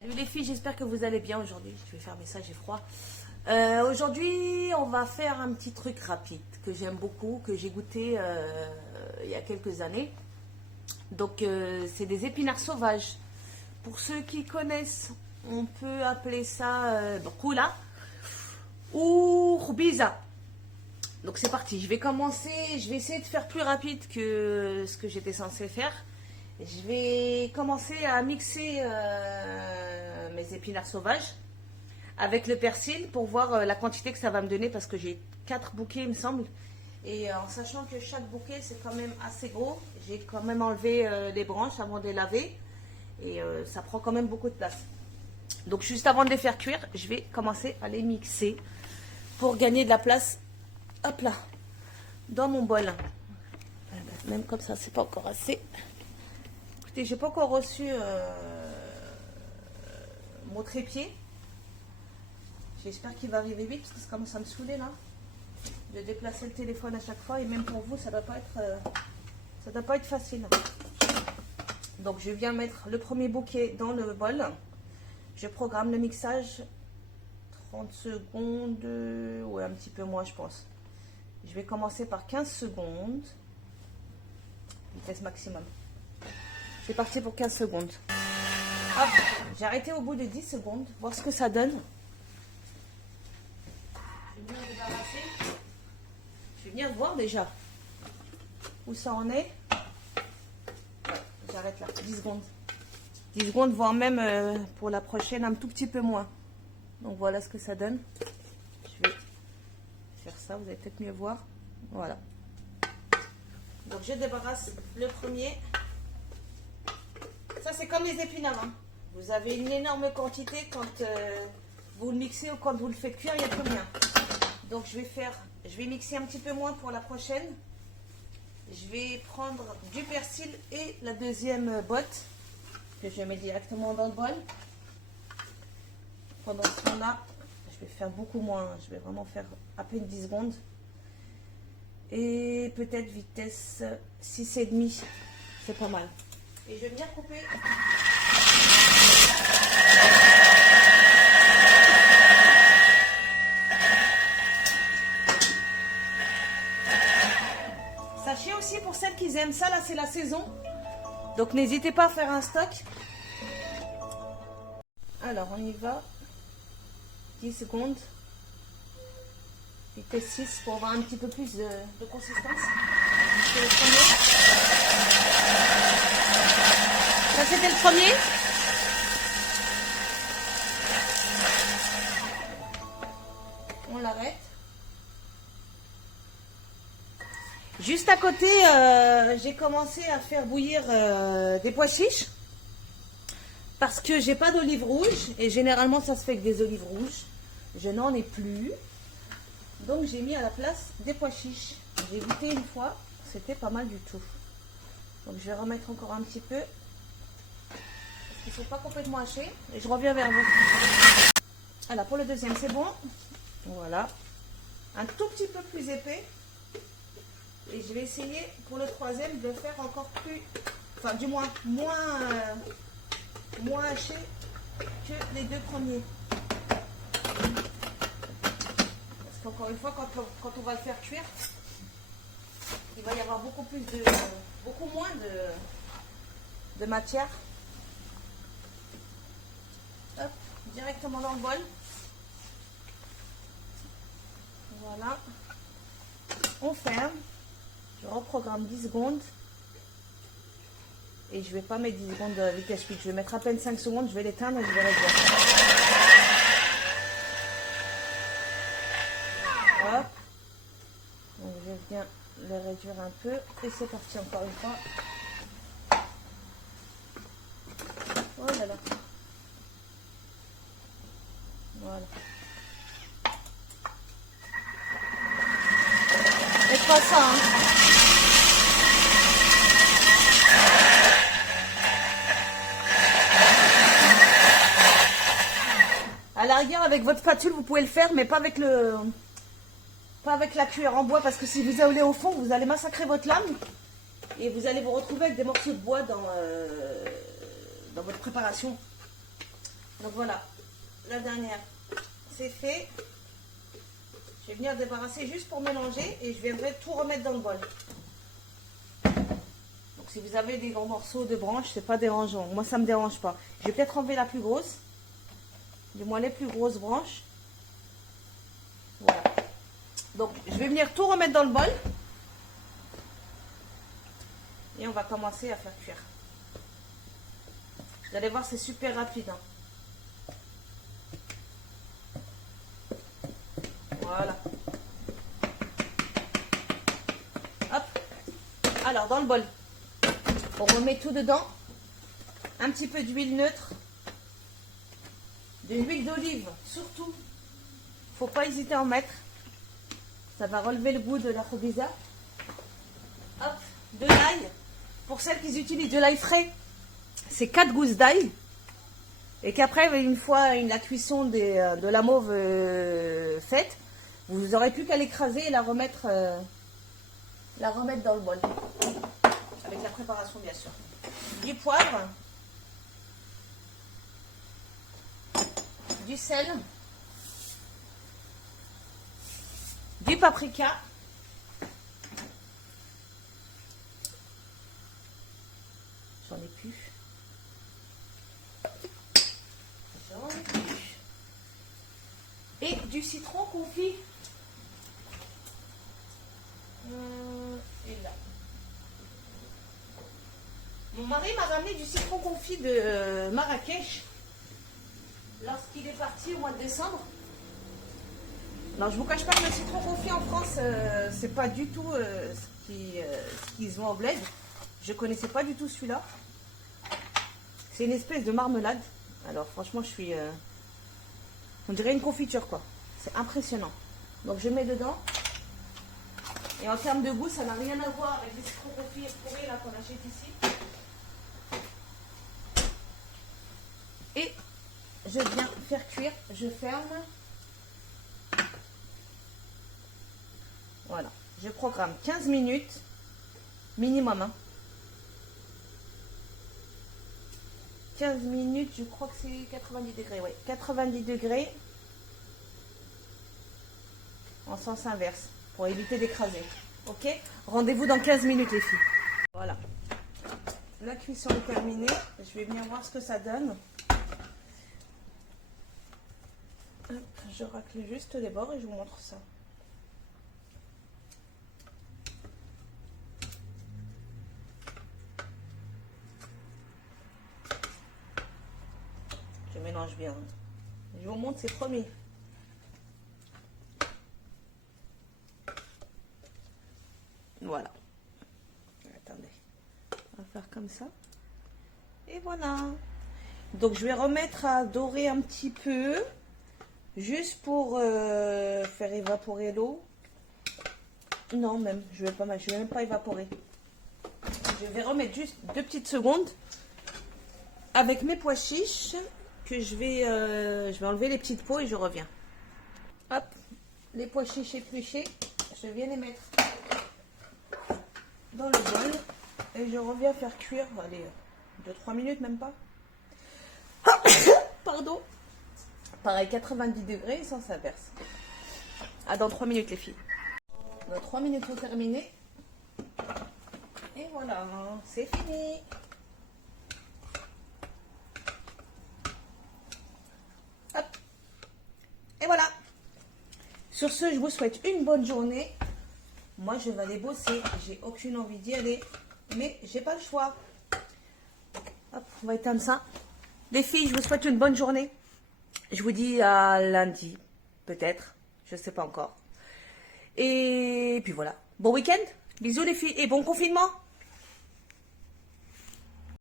Salut les filles, j'espère que vous allez bien aujourd'hui. Je vais fermer ça, j'ai froid. Aujourd'hui, on va faire un petit truc rapide que j'aime beaucoup, que j'ai goûté il y a quelques années. Donc, c'est des épinards sauvages. Pour ceux qui connaissent, on peut appeler ça koula ou rubiza. Donc, c'est parti. Je vais commencer. Je vais essayer de faire plus rapide que ce que j'étais censée faire. Je vais commencer à mixer mes épinards sauvages avec le persil pour voir la quantité que ça va me donner parce que j'ai 4 bouquets il me semble. Et en sachant que chaque bouquet c'est quand même assez gros, j'ai quand même enlevé les branches avant de les laver. Et ça prend quand même beaucoup de place. Donc juste avant de les faire cuire, je vais commencer à les mixer pour gagner de la place. Hop là, dans mon bol. Même comme ça, c'est pas encore assez. Écoutez, j'ai pas encore reçu mon trépied. J'espère qu'il va arriver vite parce que ça commence à me saouler là. De déplacer le téléphone à chaque fois et même pour vous, ça doit pas être facile. Donc je viens mettre le premier bouquet dans le bol. Je programme le mixage 30 secondes, ouais un petit peu moins je pense. Je vais commencer par 15 secondes. Vitesse maximum. C'est parti pour 15 secondes. Hop, j'ai arrêté au bout de 10 secondes, voir ce que ça donne. Je vais venir me débarrasser. Je vais venir voir déjà où ça en est. Ouais, j'arrête là, 10 secondes. 10 secondes, voire même pour la prochaine, un tout petit peu moins. Donc voilà ce que ça donne. Je vais faire ça, vous allez peut-être mieux voir. Voilà. Donc je débarrasse le premier. Ça c'est comme les épinards. Hein. Vous avez une énorme quantité quand vous le mixez ou quand vous le faites cuire, il n'y a plus rien. Donc je vais mixer un petit peu moins pour la prochaine. Je vais prendre du persil et la deuxième botte que je mets directement dans le bol. Pendant ce temps-là, je vais faire beaucoup moins. Je vais vraiment faire à peine 10 secondes. Et peut-être vitesse 6,5. C'est pas mal. Et je vais venir couper. Sachez aussi pour celles qui aiment ça, là c'est la saison. Donc n'hésitez pas à faire un stock. Alors on y va. 10 secondes. Vitesse 6 pour avoir un petit peu plus de consistance. C'est le premier. Ça c'était le premier. On l'arrête. Juste à côté, j'ai commencé à faire bouillir des pois chiches. Parce que j'ai pas d'olives rouges. Et généralement ça se fait avec des olives rouges. Je n'en ai plus. Donc j'ai mis à la place des pois chiches. J'ai goûté une fois. C'était pas mal du tout. Donc je vais remettre encore un petit peu. Parce qu'ils ne sont pas complètement hachés. Et je reviens vers vous. Voilà, pour le deuxième, c'est bon. Voilà. Un tout petit peu plus épais. Et je vais essayer pour le troisième de le faire encore plus... Enfin, du moins, moins haché que les deux premiers. Parce qu'encore une fois, quand on va le faire cuire, il va y avoir beaucoup moins de matière. Hop, directement dans le bol. Voilà. On ferme. Je reprogramme 10 secondes. Et je ne vais pas mettre 10 secondes de vitesse 8. Je vais mettre à peine 5 secondes. Je vais l'éteindre et je vais réduire. Hop. Donc je viens le réduire un peu. Et c'est parti encore une fois. Oh là là. Voilà. C'est pas ça, hein. À la rigueur, avec votre spatule, vous pouvez le faire, mais pas avec la cuillère en bois, parce que si vous allez au fond, vous allez massacrer votre lame et vous allez vous retrouver avec des morceaux de bois dans votre préparation. Donc voilà, la dernière, c'est fait. Je vais venir débarrasser juste pour mélanger et je viendrai tout remettre dans le bol. Donc si vous avez des grands morceaux de branches, c'est pas dérangeant. Moi, ça me dérange pas. Je vais peut-être enlever la plus grosse. Du moins les plus grosses branches. Voilà. Donc je vais venir tout remettre dans le bol. Et on va commencer à faire cuire. Vous allez voir, c'est super rapide. Hein. Voilà. Hop. Alors, dans le bol, on remet tout dedans. Un petit peu d'huile neutre. De l'huile d'olive, surtout. Faut pas hésiter à en mettre. Ça va relever le goût de la khoubisa. Hop. De l'ail. Pour celles qui utilisent de l'ail frais, c'est 4 gousses d'ail. Et qu'après, une fois la cuisson de la mauve faite, vous n'aurez plus qu'à l'écraser et la remettre dans le bol. Avec la préparation, bien sûr. Du poivre. Du sel. Du paprika. J'en ai plus. Et du citron confit. Et là. Mon mari m'a ramené du citron confit de Marrakech lorsqu'il est parti au mois de décembre. Alors je vous cache pas que le citron confit en France, c'est pas du tout ce qu'ils ont au bled. Je connaissais pas du tout celui-là. C'est une espèce de marmelade. Alors franchement, je suis... on dirait une confiture, quoi. C'est impressionnant. Donc je mets dedans. Et en termes de goût, ça n'a rien à voir avec les citrons confits pourris là qu'on achète ici. Et je viens faire cuire. Je ferme. Voilà. Je programme 15 minutes minimum. Hein. 15 minutes, je crois que c'est 90 degrés. Oui, 90 degrés en sens inverse pour éviter d'écraser. Ok? Rendez-vous dans 15 minutes, les filles. Voilà. La cuisson est terminée. Je vais venir voir ce que ça donne. Hop, je racle juste les bords et je vous montre ça. Je mélange bien. Je vous montre, c'est promis. Voilà. Attendez. On va faire comme ça. Et voilà. Donc je vais remettre à dorer un petit peu. Juste pour faire évaporer l'eau. Non, même. Je vais même pas évaporer. Je vais remettre juste 2 petites secondes. Avec mes pois chiches. Que je vais enlever les petites peaux et je reviens. Hop. Les pois chiches épluchés. Je viens les mettre dans le bol et je reviens faire cuire, allez, 2-3 minutes, même pas. Pardon. Pareil, 90 degrés sans s'inverse. Ah, dans 3 minutes, les filles. Dans 3 minutes pour terminer. Et voilà, c'est fini. Hop. Et voilà. Sur ce, je vous souhaite une bonne journée. Moi, je vais aller bosser. J'ai aucune envie d'y aller. Mais j'ai pas le choix. Hop, on va éteindre ça. Les filles, je vous souhaite une bonne journée. Je vous dis à lundi. Peut-être. Je ne sais pas encore. Et puis voilà. Bon week-end. Bisous les filles. Et bon confinement.